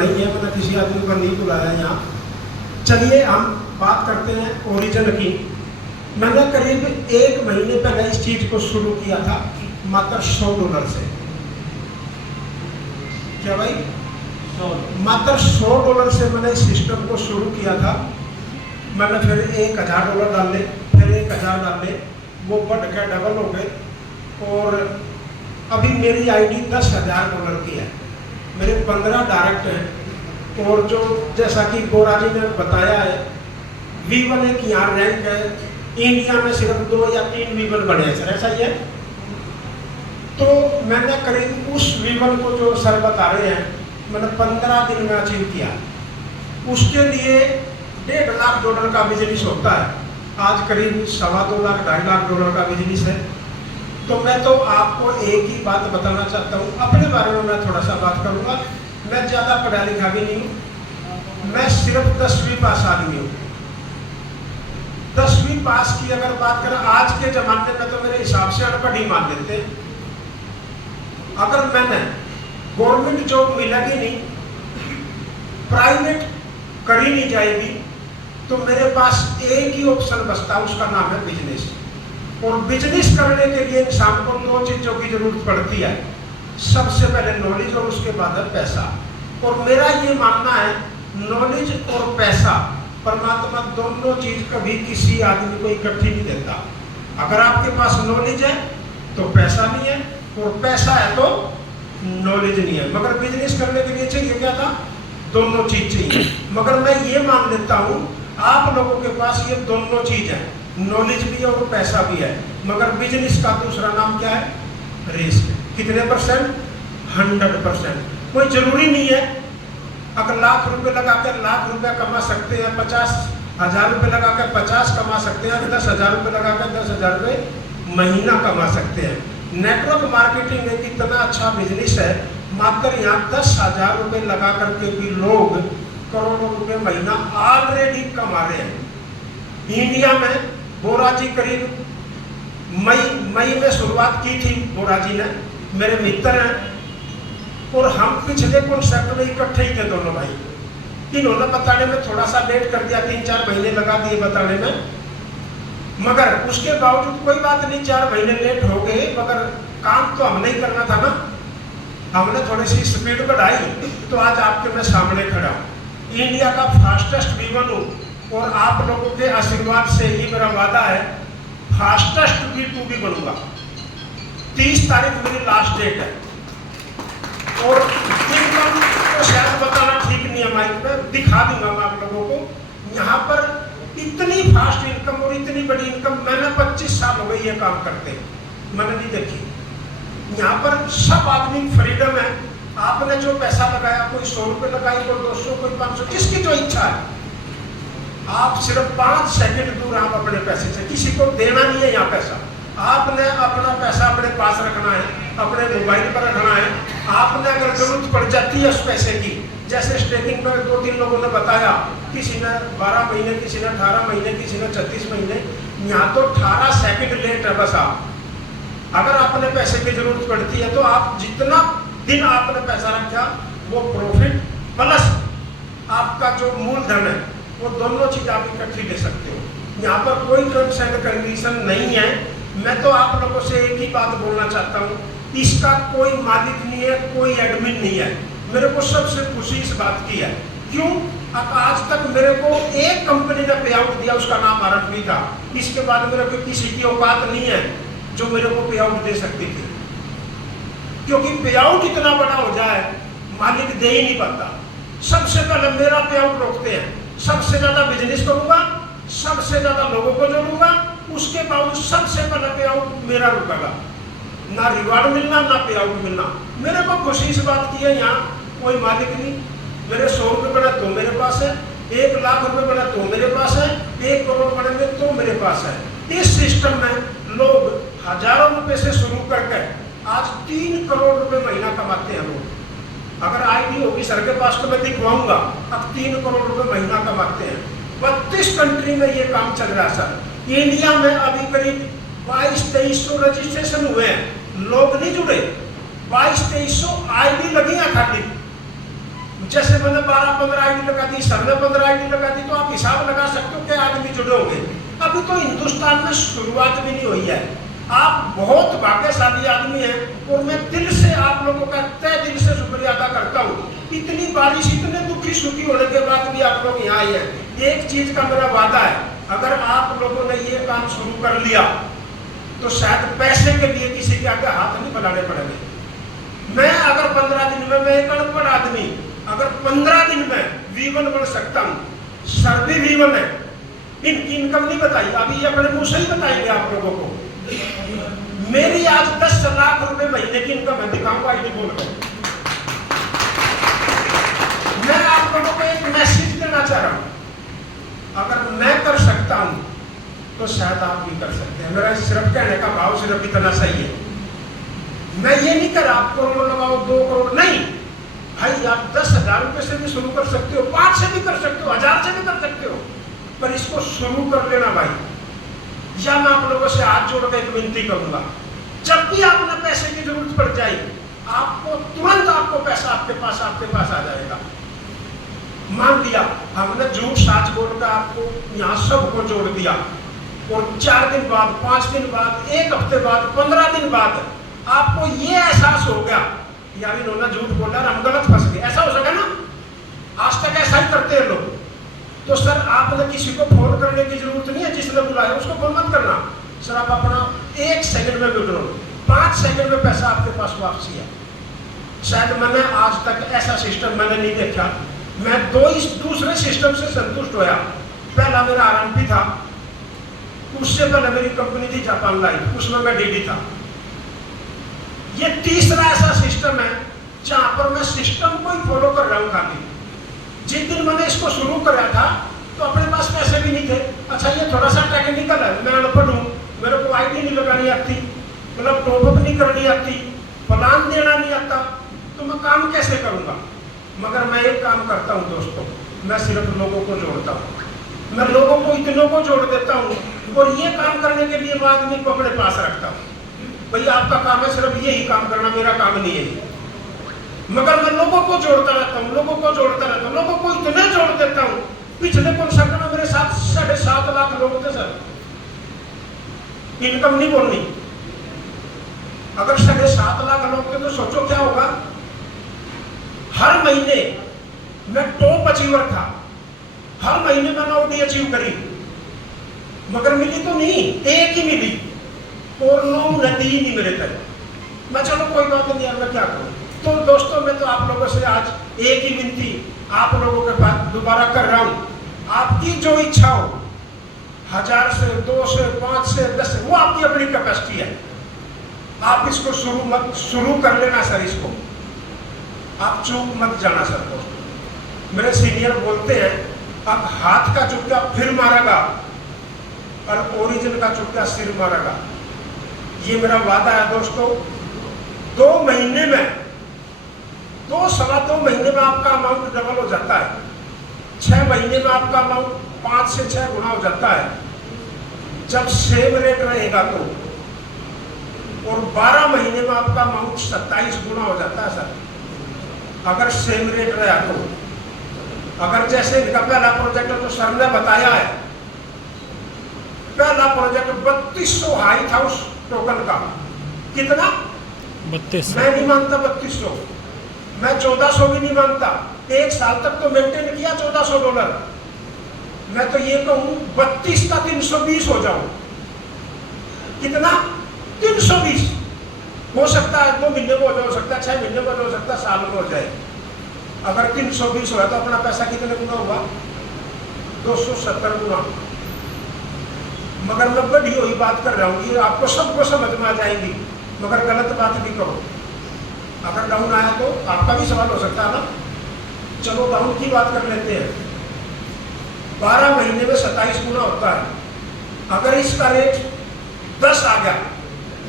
नहीं है, मैंने किसी आदमी को नहीं बुलाया यहाँ। चलिए हम बात करते हैं ओरिजिन की। मैंने करीब 1 महीने पहले इस चीज को शुरू किया था मात्र $100 से। क्या भाई? मात्र $100 से मैंने इस सिस्टम को शुरू किया था। मैंने फिर $1000 डाले, फिर 1000 डाले, वो बढ़ के डबल हो गए और अभी मेरी आईडी $10,000 की है। मेरे 15 डायरेक्ट हैं और जो जैसा कि गोरा जी ने बताया है, V1 एक यहाँ रैंक है, इंडिया में सिर्फ 2 या 3 V1 बने हैं सर, ऐसा ही है। तो मैंने करीब उस V1 को जो सर बता रहे हैं मैंने 15 दिन में अचीव किया। उसके लिए $1.5 लाख का बिजनेस होता है, आज करीब $2.25 लाख $2.5 लाख का बिजनेस है। तो मैं तो आपको एक ही बात बताना चाहता हूँ, अपने बारे में मैं थोड़ा सा बात करूँगा। मैं ज़्यादा पढ़ा लिखा भी नहीं हूँ, मैं सिर्फ 10वीं पास आदमी हूँ। 10वीं पास की अगर बात करें आज के ज़माने में तो मेरे हिसाब से अनपढ़ ही मान लेते हैं। अगर मैंने गवर्नमेंट जॉब मिलेगी नहीं, प्राइवेट करी नहीं जाएगी, तो मेरे पास एक ही ऑप्शन बचता है, उसका नाम है बिजनेस। और बिजनेस करने के लिए इंसान को 2 चीज़ों की जरूरत पड़ती है, सबसे पहले नॉलेज और उसके बाद है पैसा। और मेरा ये मानना है नॉलेज और पैसा, परमात्मा दोनों चीज कभी किसी आदमी को इकट्ठी नहीं देता। अगर आपके पास नॉलेज है तो पैसा नहीं है, और पैसा है तो नॉलेज नहीं है। मगर बिजनेस करने के लिए चाहिए क्या था? दोनों चीज चाहिए। मगर मैं ये मान लेता हूँ आप लोगों के पास ये दोनों चीज है, नॉलेज भी है और पैसा भी है। मगर बिजनेस का दूसरा नाम क्या है? रिस्क। कितने %? 100%। कोई जरूरी नहीं है अगर लाख रुपए लगाकर लाख रुपया कमा सकते हैं, 50,000 रुपये लगाकर 50 कमा सकते हैं, 10,000 रुपये लगाकर 10,000 रुपये महीना कमा सकते हैं। नेटवर्क मार्केटिंग एक इतना अच्छा बिजनेस है, मात्र यहाँ 10,000 रुपये लगा करके भी लोग करोड़ों रुपए महीना ऑलरेडी कमा रहे हैं। इंडिया में बोरा जी करीब मई में शुरुआत की थी, बोरा जी ने, मेरे मित्र हैं, और हम पिछले कॉन्सेप्ट में इकट्ठे ही थे दोनों भाई। इन्होंने बताने में थोड़ा सा लेट कर दिया, 3-4 महीने लगा दिए बताने में, मगर उसके बावजूद कोई बात नहीं, 4 महीने लेट हो गए, मगर काम तो हमने ही करना था ना। हमने थोड़ी सी स्पीड बढ़ाई तो आज आपके मैं सामने खड़ा हूँ। इंडिया का फास्टेस्ट V1 हूँ, और आप लोगों के आशीर्वाद से ही मेरा वादा है फास्टेस्ट V2 भी बनूंगा। 30 तारीख मेरी लास्ट डेट है, और इनकम तो शायद बताना ठीक नहीं है माइक पे, दिखा दूंगा मैं आप लोगों को। यहाँ पर इतनी फास्ट इनकम और इतनी बड़ी इनकम मैंने 25 साल हो गए ये काम करते, मैंने नहीं देखी। यहाँ पर सब आदमी फ्रीडम है, आपने जो पैसा लगाया, कोई 100 रुपये लगाई, कोई 200, कोई 500, जिसकी जो इच्छा है, आप सिर्फ 5 सेकंड दूर आप अपने पैसे से, किसी को देना नहीं है यहाँ पैसा। आपने अपना पैसा अपने पास रखना है, अपने मोबाइल पर रखना है। आपने अगर जरूरत पड़ जाती है उस पैसे की, जैसे स्टेटिंग में 2-3 लोगों ने बताया, किसी ने 12 महीने, किसी ने 18 महीने, किसी ने 36 महीने, यहाँ तो 18 सेकंड लेट है बस। आप अगर आपने पैसे की जरूरत पड़ती है तो आप जितना दिन आपने पैसा रखा वो प्रॉफिट प्लस आपका जो मूलधन है, वो दोनों चीज आप इकट्ठी ले सकते हो। यहाँ पर कोई टर्म्स एंड कंडीशन नहीं है। मैं तो आप लोगों से एक ही बात बोलना चाहता हूँ, इसका कोई मालिक नहीं है, कोई एडमिन नहीं है। मेरे को सबसे खुशी इस बात की है, क्यों? आज तक मेरे को एक कंपनी ने पे आउट दिया, उसका नाम RFP था। इसके बाद मेरे को किसी की औकात नहीं है जो मेरे को पे आउट दे सकती थी, क्योंकि पे आउट इतना बड़ा हो जाए मालिक दे ही नहीं पाता। सबसे पहले मेरा पे आउट रोकते हैं, सबसे ज्यादा बिजनेस करूंगा, सबसे ज्यादा लोगों को जोड़ूंगा, उसके बाद सबसे पहले पे आउट मेरा रुकेगा। ना रिवार्ड मिलना ना पे आउट मिलना। मेरे को खुशी इस बात की है, यहाँ कोई मालिक नहीं। मेरे 100 रुपये बना तो मेरे पास है, 1 लाख रुपए बना तो मेरे पास है, 1 करोड़ बनेंगे तो मेरे पास है। इस सिस्टम में लोग हजारों रुपए से शुरू करके आज 3 करोड़ रुपए महीना कमाते हैं लोग। अगर आईडी होगी सर के पास तो मैं दिखवाऊंगा, अब 3 करोड़ रुपए महीना कमाते हैं। 32 कंट्री में ये काम चल रहा है सर। इंडिया में अभी करीब 2200-2300 रजिस्ट्रेशन हुए हैं, लोग नहीं जुड़े। 2200-2300 आईडी लगी है खाली, जैसे मैंने 12-15 आईडी लगा दी, सबने 15 आईडी लगा दी, तो आप हिसाब लगा सकते हो क्या आदमी जुड़े होंगे। अभी तो हिंदुस्तान में शुरुआत भी नहीं हुई है। आप बहुत भाग्यशाली आदमी हैं और मैं दिल से आप लोगों का तहे दिल से शुक्रिया अदा करता हूँ। इतनी बारिश, इतने दुखी सुखी होने के बाद भी आप लोग यहाँ आए हैं। एक चीज का मेरा वादा है, अगर आप लोगों ने ये काम शुरू कर लिया तो शायद पैसे के लिए किसी के आगे हाथ नहीं फैलाने पड़ेंगे। मैं अगर 15 दिन में, मैं एक अनपढ़ आदमी, अगर 15 दिन में V1 बन सकता हूँ, सर भी V1 है, इनकी इनकम नहीं बताई, अभी ये अपने मुंह से ही बताएंगे आप लोगों को। मेरी आज 10 लाख रुपए महीने की इनकम है, दिखाऊंगा आईडी बोलकर। मैं आप लोगों को एक मैसेज देना चाह रहा हूं, अगर मैं कर सकता हूं तो शायद आप भी कर सकते हैं। मेरा सिर्फ कहने का भाव सिर्फ इतना सही है। मैं ये नहीं कर आप करोड़ लगाओ, 2 करोड़ नहीं भाई, आप 10,000 रुपए से भी शुरू कर सकते हो, 5 से भी कर सकते हो, 1000 से भी कर सकते हो, पर इसको शुरू कर लेना भाई। या मैं आप लोगों से हाथ जोड़ कर एक विनती करूंगा, जब भी आपने पैसे की जरूरत पड़ जाए, आपको तुरंत आपको पैसा आपके पास आ जाएगा। मान लिया हमने झूठ साच बोलकर आपको यहाँ सबको जोड़ दिया और 4 दिन बाद, 5 दिन बाद, 1 हफ्ते बाद, 15 दिन बाद आपको ये एहसास हो गया यार इन्होंने झूठ बोला, हम गलत फंस गए। ऐसा हो सका ना? आज तक ऐसा ही करते हैं लोग। तो सर आपने किसी को फोन करने की जरूरत नहीं है, जिसने बुलाया उसको फोन मत करना। सर आप अपना 1 सेकंड में विड्रॉ, 5 सेकंड में पैसा आपके पास वापसी है। शायद मैंने आज तक ऐसा सिस्टम मैंने नहीं देखा। मैं दूसरे सिस्टम से संतुष्ट होया। पहला मेरा RMP था, उससे पहले मेरी कंपनी थी जापान लाइफ, उसमें मैं DD था। ये तीसरा ऐसा सिस्टम है जहां पर मैं सिस्टम को ही फॉलो कर रहा हूं खाली। जिस दिन मैंने इसको शुरू करा था तो अपने पास पैसे भी नहीं थे। अच्छा ये थोड़ा सा टेक्निकल है, मैं अनपढ़ हूँ, मेरे को आईडी नहीं लगानी आती, मतलब टॉपअप नहीं करनी आती, प्लान देना नहीं आता, तो मैं काम कैसे करूँगा। मगर मैं एक काम करता हूँ दोस्तों, मैं सिर्फ लोगों को जोड़ता हूँ। मैं लोगों को इतनों को जोड़ देता हूँ और ये काम करने के लिए मैं आदमी को अपने पास रखता हूँ। भाई आपका काम है सिर्फ यही काम करना, मेरा काम नहीं है। मगर मैं लोगों को जोड़ता रहता हूँ, लोगों को जोड़ता रहता हूँ, लोगों को इतना जोड़ देता हूँ। पिछले कॉन्सेप्ट में मेरे साथ 7.5 लाख लोग थे सर। इनकम नहीं बोलनी, अगर 7.5 लाख लोग थे तो सोचो क्या होगा। हर महीने मैं टॉप अचीवर था, हर महीने मैंने OD अचीव करी, मगर मिली तो नहीं, एक ही मिली और 9 नदी ही नहीं मिले थे। मैं चलो कोई बात नहीं यार, मैं क्या करूं। तो दोस्तों मैं तो आप लोगों से आज एक ही विनती आप लोगों के पास दोबारा कर रहा हूं, आपकी जो इच्छा हो, 1000 से, 2 से, 5 से, 10 से, वो आपकी अपनी कैपेसिटी है। आप इसको शुरू कर लेना सर, इसको आप चूक मत जाना सर। दोस्तों मेरे सीनियर बोलते हैं अब हाथ का चुटका फिर मारेगा और ओरिजिन का चुटका सिर मारेगा। ये मेरा वादा है दोस्तों। 2 महीने में, 2-2.25 महीने में आपका अमाउंट डबल हो जाता है। 6 महीने में आपका अमाउंट 5 से 6 गुना हो जाता है जब सेम रेट रहेगा तो, और 12 महीने में आपका अमाउंट 27 गुना हो जाता है सर, अगर सेम रेट रहा तो। अगर जैसे इनका पहला प्रोजेक्ट तो सर ने बताया है, पहला प्रोजेक्ट 3200 हाई था उस टोकन का। कितना? 3200। मैं नहीं मानता 3200, मैं 1400 भी नहीं मानता। 1 साल तक तो मेंटेन किया $1400। मैं तो ये कहूं 32 का 320 हो जाऊं। कितना? 320 हो सकता है, 2 महीने में हो सकता है, 6 महीने में हो सकता है, साल में हो जाए। अगर 320 हुआ तो अपना पैसा कितने गुना हुआ? 270 गुना। मगर मैं बड़ी हुई बात कर रहा हूँ, ये आपको सबको समझ में आ जाएंगी, मगर गलत बात भी करो। अगर डाउन आया तो आपका भी सवाल हो सकता है ना। चलो डाउन की बात कर लेते हैं। 12 महीने में 27 गुना होता है। अगर इसका रेट 10 आ गया,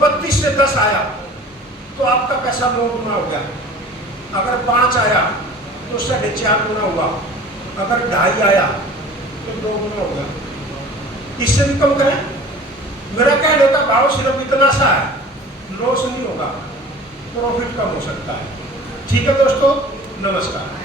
32 से 10 आया तो आपका पैसा 9 गुना हो गया। अगर 5 आया तो 4.5 गुना हुआ। अगर 2.5 आया तो 2 गुना हो गया। इससे भी कम करें। मेरा कहने का भाव सिर्फ इतना सा है, लॉस नहीं होगा, प्रॉफिट कम हो सकता है। ठीक है दोस्तों, नमस्कार।